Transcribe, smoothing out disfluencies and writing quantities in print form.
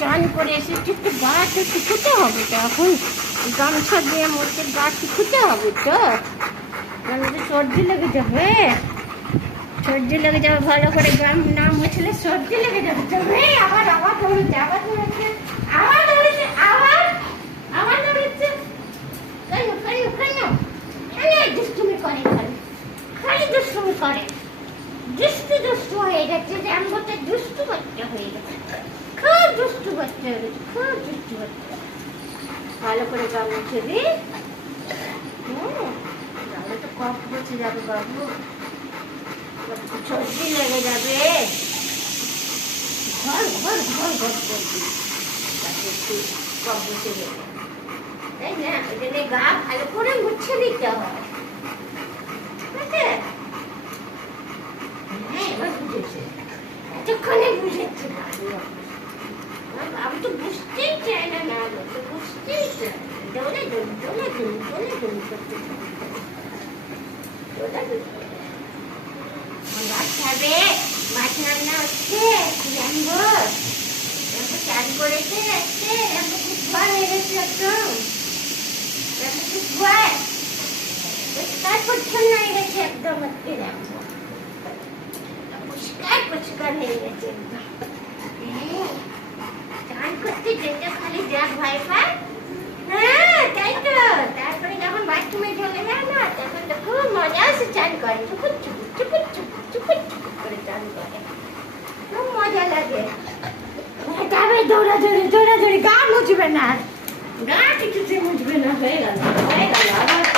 চান করে এসেছি, একটু গাটা শুকোতে হবে তো, এখন গামছা দিয়ে মধ্যে গা শুকোতে হবে তো, নাহলে সর্দি লেগে যাবে, সর্দি লেগে যাবে, ভালো করে গাম না মুছলে সর্দি লেগে যাবে। যাবে আবার আবার ধরেছে, আবার ধরেছে, আবার ধরেছে, আবার আবার ধরেছে। কেন কেন কেন কেন দুষ্টুমি করে, খালি খালি দুষ্টুমি করে, দুষ্টু দুষ্টু হয়ে যাচ্ছে, যে আমি বলতে দুষ্টু বাচ্চা হয়ে গেছে, খুব দুষ্টু বাচ্চা হয়ে গেছে, খুব দুষ্টু বাচ্চা। ভালো করে গা মুছে দি, তাহলে তো কফ বসে যাবে বাবু, সর্দি লেগে যাবে, ঘর ঘর ঘর ঘর করবি, তাকে একটু কফ বসে যাবে, তাই না? এই জন্য গা ভালো করে মুছে দিতে হয়, ঠিক আছে? হ্যাঁ, এবার বুঝেছে, এতক্ষণে বুঝেছে। আমি তো বুঝতেই চাই না, না তো বুঝতেই চাই, দৌড়ে দৌড় দৌড়ে দৌড় দৌড়ে দৌড় করতে মাছ খাবে, মাছ রান্না হচ্ছে, জানবো চান করেছে, আসছে খুব ভয় হয়ে গেছে, একদম খুব ভয়, পরিষ্কার পরিচ্ছন্ন হয়ে গেছে একদম, আজকে জানবো পরিষ্কার পরিষ্কার হয়ে গেছে একদম। চান করতে যেতে খালি যা ভয় পায়, হ্যাঁ তাই তো, তারপরে যখন বাথরুমে চলে যায় না, তখন তো খুব মজা আসে, চান করে চুকুর চুকুর চুকুর চুকুর চুকুর চুকুর করে চান করে, খুব মজা লাগে। তবে দৌড়াদৌড়ি দৌড়াদৌড়ি, গা মুছবে না, গা কিছুতে মুছবে না, হয়ে গেল হয়ে গেল।